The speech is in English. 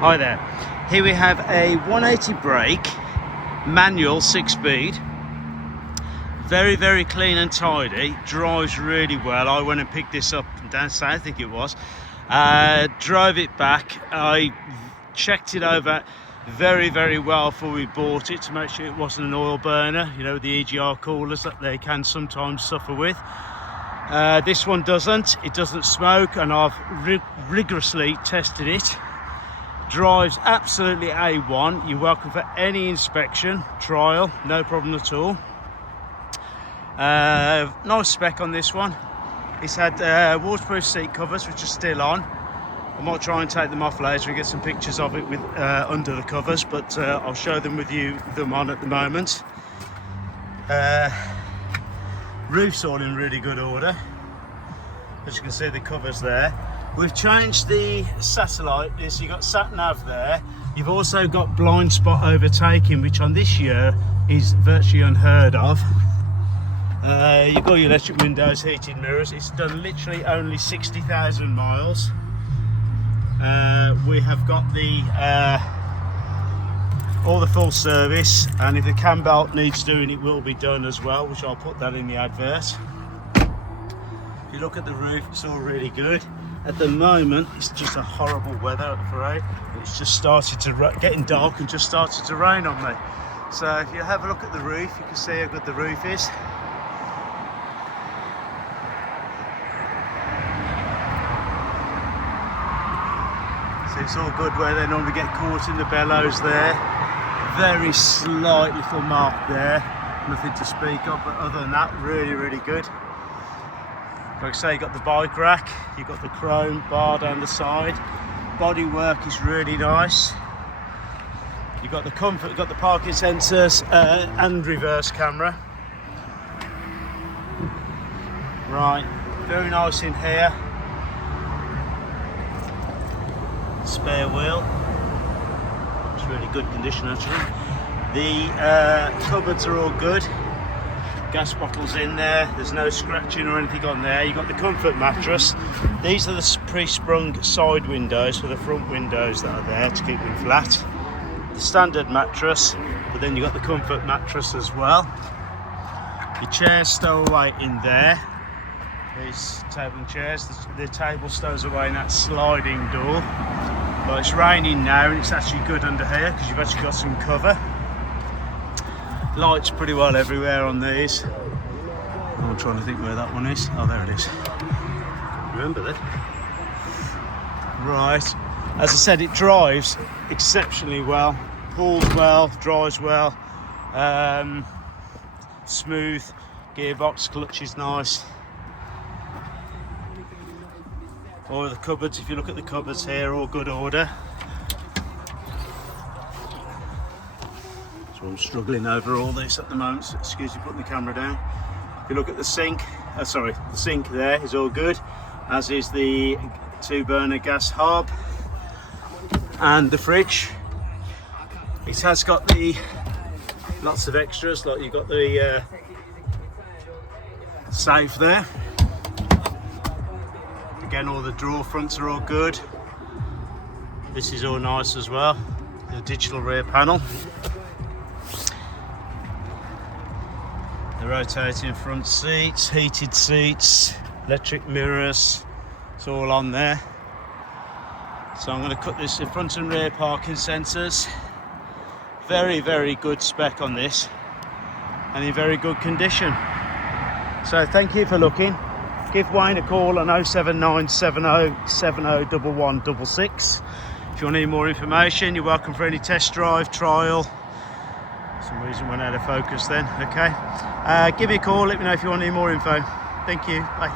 Hi there. Here we have a 180 brake, manual 6-speed. Very, very clean and tidy. Drives really well. I went and picked this up from down south, I think it was. Drove it back. I checked it over very, very well before we bought it to make sure it wasn't an oil burner. You know, the EGR coolers that they can sometimes suffer with. This one doesn't. It doesn't smoke, and I've rigorously tested it. Drives absolutely A1. You're welcome for any inspection, trial, no problem at all. Nice spec on this one. It's had waterproof seat covers, which are still on. I might try and take them off later and get some pictures of it with under the covers, but I'll show them with you them on at the moment. Roof's all in really good order. As you can see, the covers there. We've changed the satellite. So you've got sat nav there. You've also got blind spot overtaking, which on this year is virtually unheard of. You've got your electric windows, heated mirrors. It's done literally only 60,000 miles. We have got the all the full service, and if the CamBelt needs doing, it will be done as well, which I'll put that in the advert. If you look at the roof, it's all really good. At the moment, it's just a horrible weather at the parade. It's just started to getting dark and just started to rain on me. So if you have a look at the roof, you can see how good the roof is. So it's all good where they normally get caught in the bellows there. Very slight little mark there. Nothing to speak of, but other than that, really, really good. Like I say, you've got the bike rack, you've got the chrome bar down the side. Body work is really nice. You've got the comfort, you've got the parking sensors and reverse camera. Right, very nice in here. Spare wheel. It's really good condition actually. The cupboards are all good. Gas bottles in there, there's no scratching or anything on there. You've got the comfort mattress. These are the pre-sprung side windows for the front windows that are there to keep them flat. The standard mattress, but then you've got the comfort mattress as well. Your chairs stow away in there. These table and chairs, the table stows away in that sliding door. But it's raining now and it's actually good under here because you've actually got some cover. Lights pretty well everywhere on these. I'm trying to think where that one is. Oh, there it is. Remember that. Right. As I said, it drives exceptionally well. Pulls well, drives well. Smooth. Gearbox, clutch is nice. All the cupboards, if you look at the cupboards here, all good order. So I'm struggling over all this at the moment, so excuse me putting the camera down. If you look at the sink, the sink there is all good, as is the 2-burner gas hob and the fridge. It has got the lots of extras, like you've got the safe there. Again, all the drawer fronts are all good. This is all nice as well. The digital rear panel. The rotating front seats, heated seats, electric mirrors, it's all on there. So I'm going to cut this in front and rear parking sensors. Very, very good spec on this and in very good condition. So thank you for looking. Give Wayne a call on 07970 701166. If you want any more information, you're welcome for any test drive, trial. For some reason went out of focus then, okay. Give me a call, let me know if you want any more info. Thank you, bye.